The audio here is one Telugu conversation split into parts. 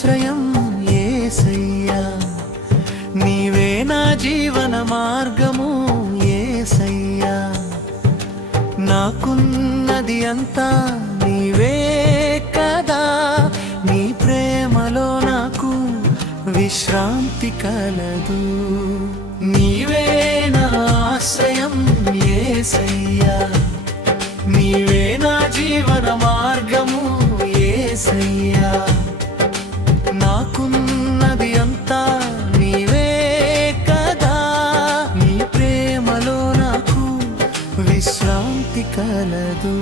ఆశ్రయం యేసయ్యా, నీవే నా జీవన మార్గము యేసయ్యా. నాకున్నది అంతా నీవే కదా, నీ ప్రేమలో నాకు విశ్రాంతి కలదు. నీవే నా ఆశ్రయం యేసయ్యా, నీవే నా జీవన మార్గము యేసయ్యా. నాకున్నది అంతా నీవే కదా, నీ ప్రేమలో నాకు విశ్రాంతి కలదు.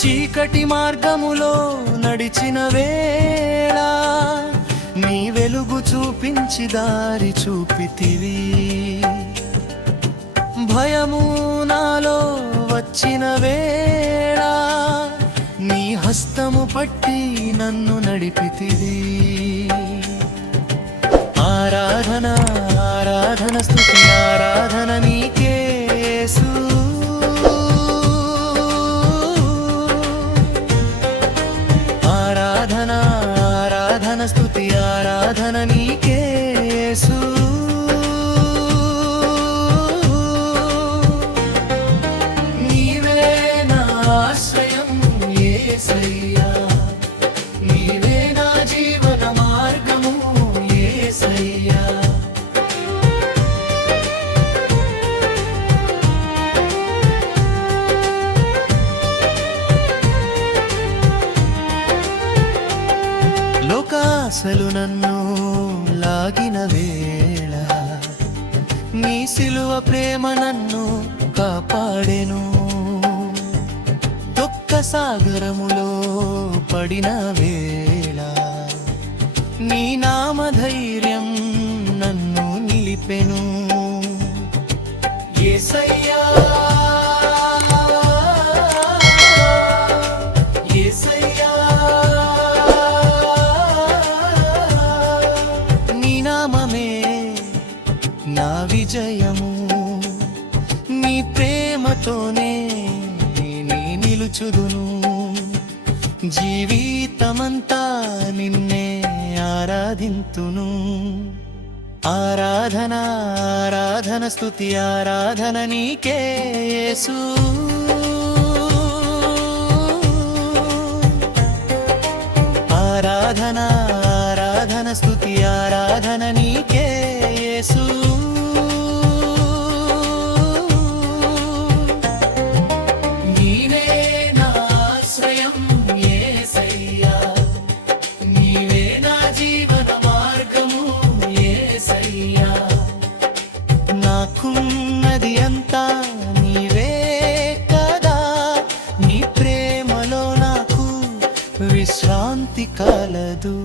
చీకటి మార్గములో నడిచిన వేళ నీ వెలుగు చూపించి దారి చూపితివి. భయము నాలో వచ్చిన వేళ నీ హస్తము పట్టి నన్ను నడిపితివి. ఆరాధన ఆరాధన స్తుతి ఆరాధన నీకే యేసు. ఆరాధన స్తుతి ఆరాధన నీకే యేసు. నీవే నా ఆశ్రయం యేసయ్యా, నీవే నా జీవన మార్గము యేసయ్యా. లోకాసలు నన్ను లాగిన వేళ నీ సిలువ ప్రేమ నన్ను కాపాడెను. దుఃఖ సాగరములో పడిన వేళ నీ నామధైర్యం నన్ను నిలిపెను. యేసయ్యా యేసయ్యా, నా విజయము నీ ప్రేమతోనే నీ నిలుచుదును. జీవితమంతా నిన్నే ఆరాధింతును. ఆరాధన ఆరాధన స్తుతి ఆరాధన నీకే యేసు. ఆరాధన ఆరాధన స్తుతి ఆరాధన నీకే యేసు. నీవే నా ఆశ్రయం యేసయ్యా, నీవే నా జీవన మార్గము యేసయ్యా. నాకున్నది అంతా నీవే కదా, నీ ప్రేమలో నాకు విశ్రాంతి కలదు.